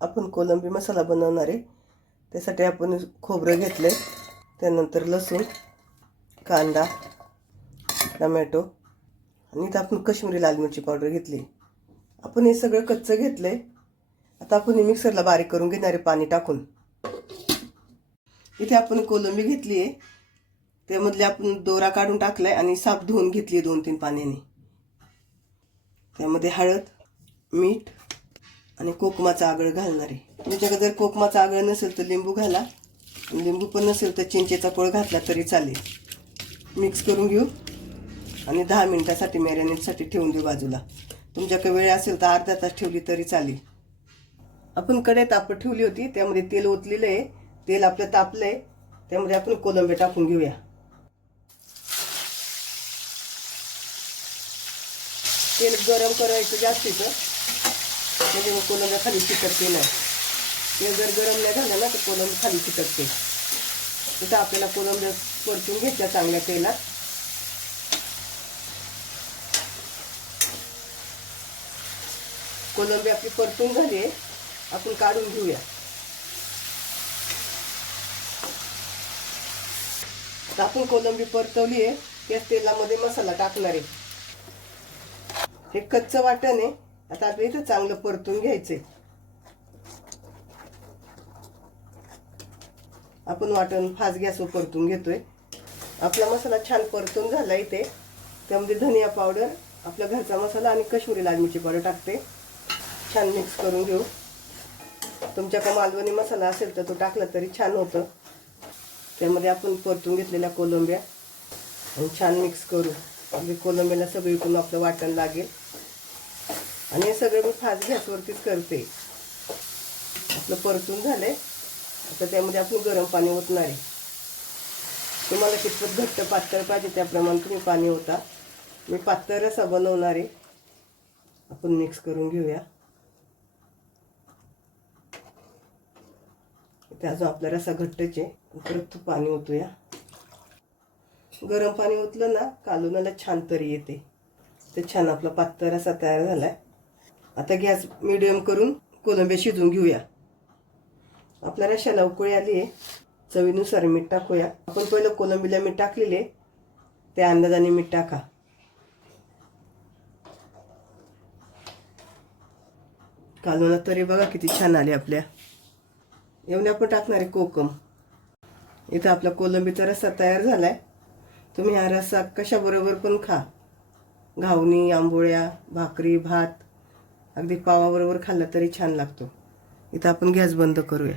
आपण कोलंबी मसाला बनवणार आहे. त्यासाठी आपण खोबरं घेतलं आहे त्यानंतर लसूण कांदा टमॅटो आणि इथं आपण कश्मीरी लाल मिरची पावडर घेतली. आपण हे सगळं कच्चं घेतलं आहे आता आपण हे मिक्सरला बारीक करून घेणार आहे पाणी टाकून. इथे आपण कोलंबी घेतली आहे त्यामधले आपण दोरा काढून टाकलाय आणि साफ धुवून घेतली दोन तीन पाण्याने. त्यामध्ये हळद मीठ आणि कोकमाचा आगळ घालणार आहे. तुमच्याकडे जर कोकमाचा आगळ नसेल तर लिंबू घाला. लिंबू पण नसेल तर चिंचेचा कोळ घातला तरी चालेल. मिक्स करून घेऊ. आणि दहा मिनटासाठी मॅरिनेटसाठी ठेवून देऊ बाजूला. तुमच्याकडे वेळ असेल तर अर्धा तास ठेवली तरी चालेल. आपण कडे तापत ठेवली होती त्यामध्ये तेल ओतलेलं आहे. तेल आपलं तापलं आहे त्यामध्ये आपण कोलंबे टाकून घेऊया. तेल गरम करायचं जास्तीचं म्हणजे मग कोलंबी खाली चिकटते नाही. ते जर गरम नाही झालं ना तर कोलंब खाली चिकटते. तिथं आपल्याला कोलंब परतून घ्यायचा चांगल्या तेलात. कोलंबी आपली परतून झाली आहे आपण काढून घेऊया. तर आपण कोलंबी परतवली आहे त्या तेलामध्ये मसाला टाकणार आहे. हे कच्चं वाटण आहे. आता आपल्या इथं चांगलं परतून घ्यायचंय. आपण वाटण फास्ट गॅसवर परतून घेतोय. आपला मसाला छान परतून झाला इथे. त्यामध्ये धनिया पावडर आपला घरचा मसाला आणि कश्मीरी लाल मिरची पावडर टाकते. छान मिक्स करून घेऊ. तुमच्याकडे मालवणी मसाला असेल तर तो टाकला तरी छान होतं. त्यामध्ये आपण परतून घेतलेल्या कोलंब्या. आणि छान मिक्स करू. म्हणजे कोलंब्याला सगळीकडून आपलं वाटण लागेल. आणि हे सगळं मी फास्ट गॅसवरतीच करते. आपलं परतून झालंय. आता त्यामध्ये आपण गरम पाणी ओतणार आहे. तुम्हाला कितपत घट्ट पातळ पाहिजे त्याप्रमाणे तुम्ही पाणी ओता. मी पातळ रसा बनवणार आहे. आपण मिक्स करून घेऊया. त्या अजून आपला रसा घट्टच आहे. परत पाणी ओतूया. गरम पाणी ओतलं ना कालवणाला छान तरी येते. तर छान आपला पातळ रसा तयार झालाय. आता गॅस मिडियम करून कोलंबे शिजवून घेऊया. आपल्याला शेला उकळी आली आहे. चवीनुसार मीठ टाकूया. आपण पहिलं कोलंबीला मीठ टाकलेले. त्या अंदाजाने मीठ टाका. कालवणात तरी बघा किती छान आले आपल्या. एवढे आपण टाकणार आहे कोकम. इथं आपला कोलंबीचा रस्सा तयार झालाय. तुम्ही हा रस्सा कशाबरोबर पण खा. घावणी आंबोळ्या भाकरी भात. अगदी पावाबरोबर खाल्ला तरी छान लागतो. इथं आपण गॅस बंद करूया.